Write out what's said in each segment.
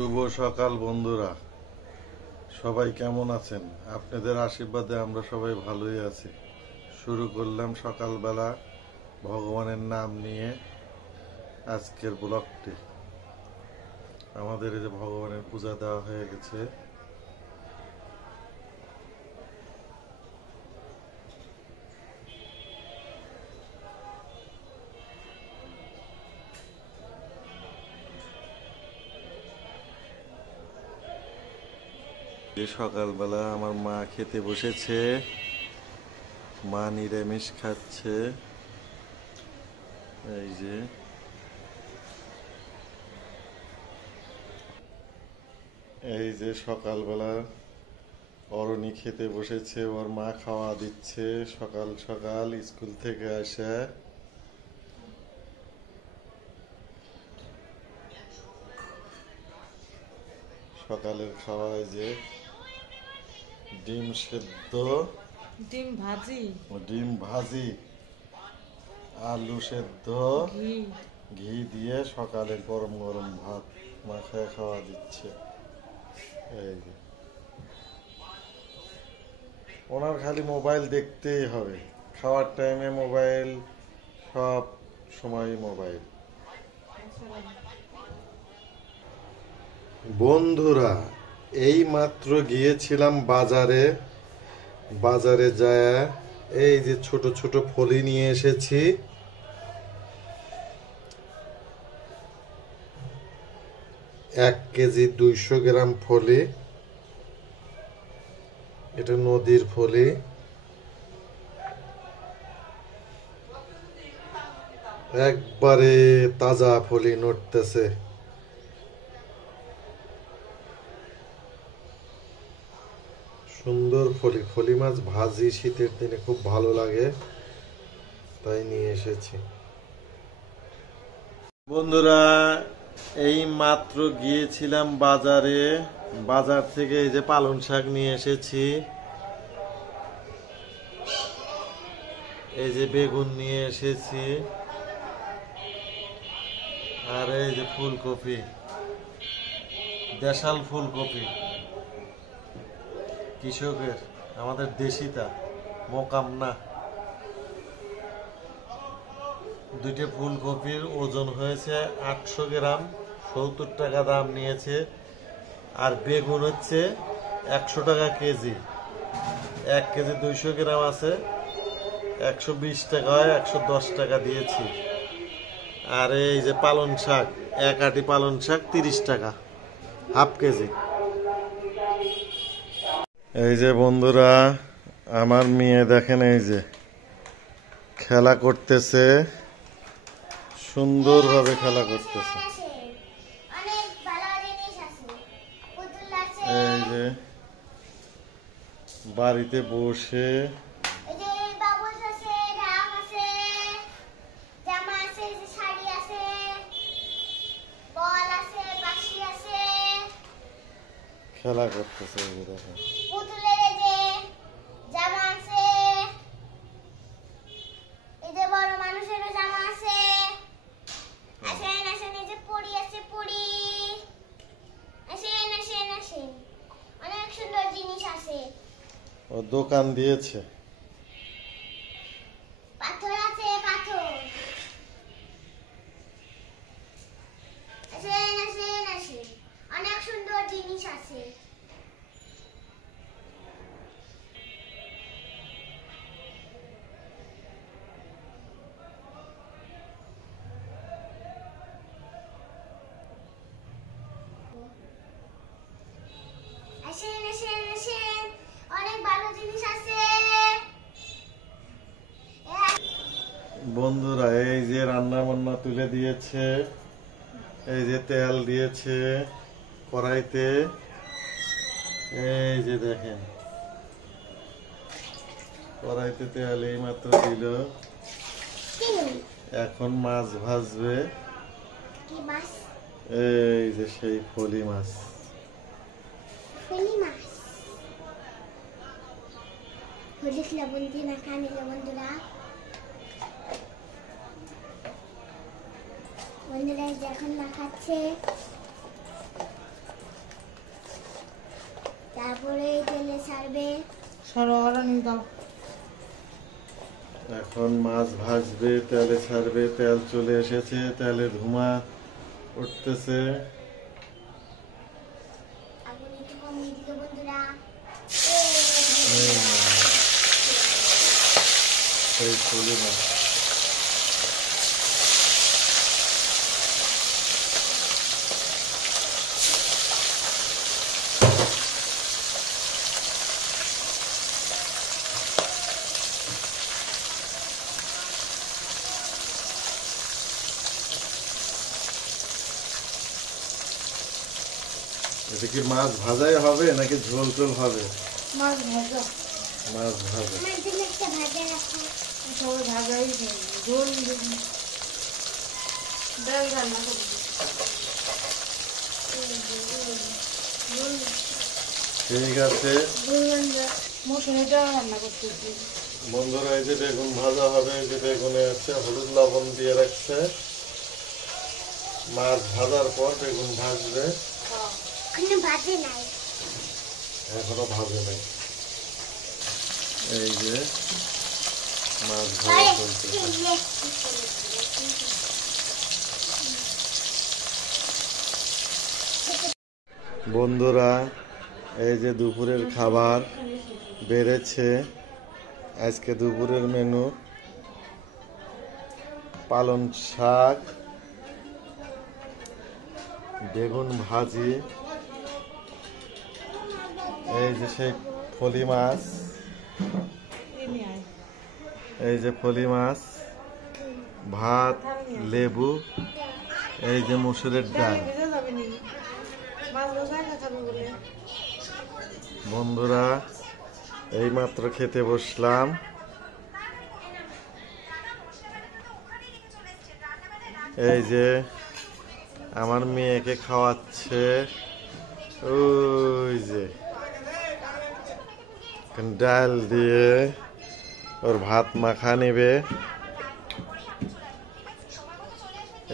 শুভ সকাল বন্ধুরা, সবাই কেমন আছেন? আপনাদের আশীর্বাদে আমরা সবাই ভালোই আছি। শুরু করলাম সকালবেলা ভগবানের নাম নিয়ে আজকের ব্লগটি। আমাদের এই যে ভগবানের পূজা দেওয়া হয়ে গেছে। সকালবেলা আমার মা খেতে বসেছে, মা নিরামিষ খাচ্ছে। এই যে সকালবেলা অরণি খেতে বসেছে, ওর মা খাওয়া দিচ্ছে সকাল সকাল স্কুল থেকে আসে। সকালের খাওয়া যে ডিম সেদ্ধ, ডিম ভাজি, আলু সেদ্ধ, ঘি দিয়ে সকালে গরম গরম ভাত মাখায় খাওয়া দিচ্ছে। এই যে ওনার খালি মোবাইল দেখতেই হবে, খাওয়ার টাইমে মোবাইল, সব সময় মোবাইল। বন্ধুরা, এই মাত্র গিয়েছিলাম বাজারে যায় এই যে ছোট ছোট ফলি নিয়ে এসেছি। 1 কেজি 200 গ্রাম ফলি। এটা নদীর ফলি। একবারে তাজা ফলি নড়তেছে। সুন্দর ফলি মাছ ভাজি শীতের দিনে খুব ভালো লাগে, তাই নিয়ে এসেছি। বন্ধুরা, এই মাত্র গিয়েছিলাম বাজার থেকে এই যে পালং শাক নিয়ে এসেছি, এই যে বেগুন নিয়ে এসেছি, আর এই যে ফুলকপি, দেশাল ফুলকপি, কৃষকের, আমাদের দেশিটা, মোকাম না। 2টে ফুলকপির ওজন হয়েছে 800 গ্রাম, 70 টাকা দাম নিয়েছে। আর বেগুন হচ্ছে 100 টাকা কেজি। 1 কেজি 200 গ্রাম আছে, 120 টাকা হয়, 110 টাকা দিয়েছি। আর এই যে পালং শাক, 1 আটি পালং শাক 30 টাকা, হাফ কেজি। এই যে বন্ধুরা, আমার মেয়ে দেখেন এই যে খেলা করতেছে, সুন্দরভাবে খেলা করতেছে। এই যে বাড়িতে বসে খেলা করতেছে। এই যে দেখেন ও দোকান দিয়েছে। পাথর আছে, পাথর অনেক সুন্দর জিনিস আছে। অনেক ভালো জিনিস আছে। বন্ধুরা, এই যে রান্না বান্না তুলে দিয়েছে, এই যে তেল দিয়েছে কড়াইতে, এই যে দেখেন কড়াইতে তেল এই মাত্র দিল। এখন মাছ ভাজবে। এই যে সেই ফলি মাছ। বন্ধুরা এখন না খাচ্ছে। তারপরে এই তেলে ছাড়বে। সরবরানি দাও। এখন মাছ ভাজবে, তেলে ছাড়বে, তেল চলে এসেছে, তেলে ধোঁয়া উঠতেছে। আগুন একটু কমিয়ে দিল বন্ধুরা। এই ফলি মাছ। এটা কি মাছ ভাজাই হবে নাকি ঝোল ঝোল হবে? মাছ ভাজা। মাছ ভাজা। আমার জন্য একটা ভাজা রাখো। সবাই ভাজাই ঝোল ডাল রান্না করবো। ঠিক আছে মশলাটা রান্না করতেছি। বন্ধুরা, এই যে বেগুন ভাজা হবে, এই যে বেগুনে আছে হলুদ লবণ দিয়ে রাখছে। মাছ ভাজার পর বেগুন ভাজবে। কোনো ভাজে নাই। এখনো ভাজে নাই। এই যে মাছ ভাজা চলছে। বন্ধুরা, এই যে দুপুরের খাবার বেড়েছে। আজকে দুপুরের মেনু পালং শাক, বেগুন ভাজি, এই যে সেই ফলি মাছ, এই যে ফলি মাছ, ভাত, লেবু, এই যে মসুরের ডাল। বন্ধুরা, এইমাত্র খেতে বসলাম। এই যে আমার মেয়েকে খাওয়াচ্ছে, ওই যে ডাল দিয়ে ওর ভাত মাখা নেবে।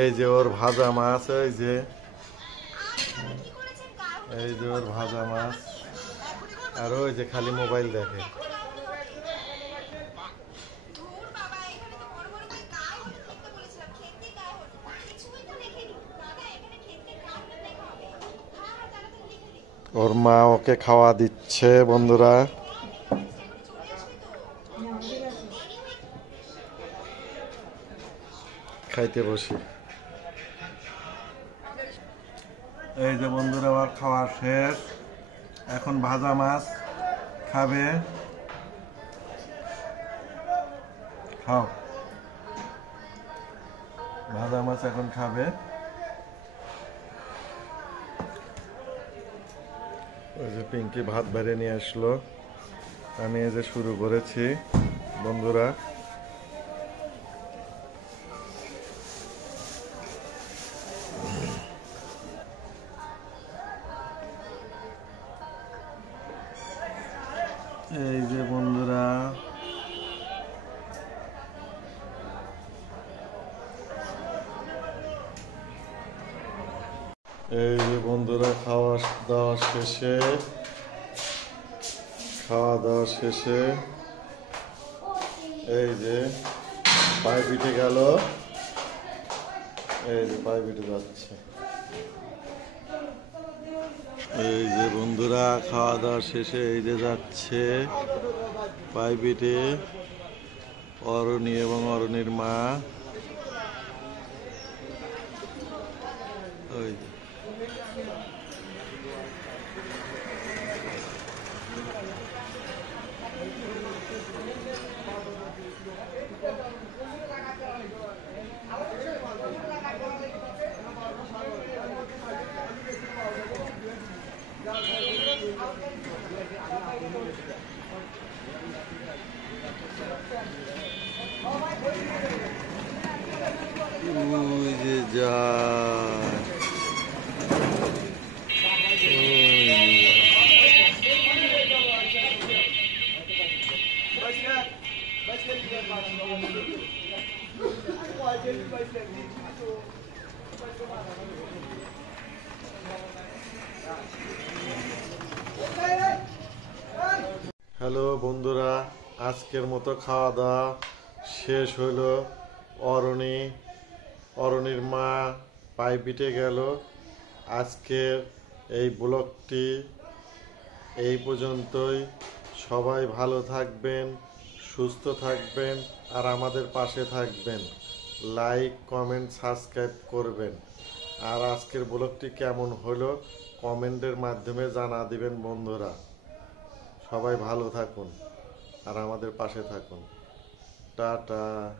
এই যে ওর ভাজা মাছ, এই যে ওর ভাজা মাছ, আর ওই যে খালি মোবাইল দেখে। ওর মা ওকে খাওয়া দিচ্ছে। বন্ধুরা, খাইতে বসি। এই যে বন্ধুরা, আমার খাওয়া শেষ। এখন ভাজা মাছ খাবে। খাও, ভাজা মাছ এখন খাবে। ওই যে পিঙ্কি ভাত বেড়ে নিয়ে আসলো, আমি এই যে শুরু করেছি। বন্ধুরা, এই যে বন্ধুরা, এই যে বন্ধুরা, খাওয়া দাওয়া শেষে এই যে পায়ে পিঠে গেল। এই যে পায়ে পিঠে যাচ্ছে। এই যে বন্ধুরা, খাওয়া দাওয়া শেষে এই যে যাচ্ছে পায়ে পিঠে অরণি এবং অরণির মা। ওই যে ওই যে যায়, ওই যে। হ্যালো বন্ধুরা, আজকের মতো খাওয়া দাওয়া শেষ হলো। অরণির মা পায়ে পিটে গেল। আজকের এই ব্লগটি এই পর্যন্তই। সবাই ভালো থাকবেন, সুস্থ থাকবেন আর আমাদের পাশে থাকবেন। লাইক, কমেন্ট, সাবস্ক্রাইব করবেন। আর আজকের ব্লগটি কেমন হলো কমেন্টের মাধ্যমে জানা দিবেন বন্ধুরা। সবাই ভালো থাকুন আর আমাদের পাশে থাকুন। টাটা।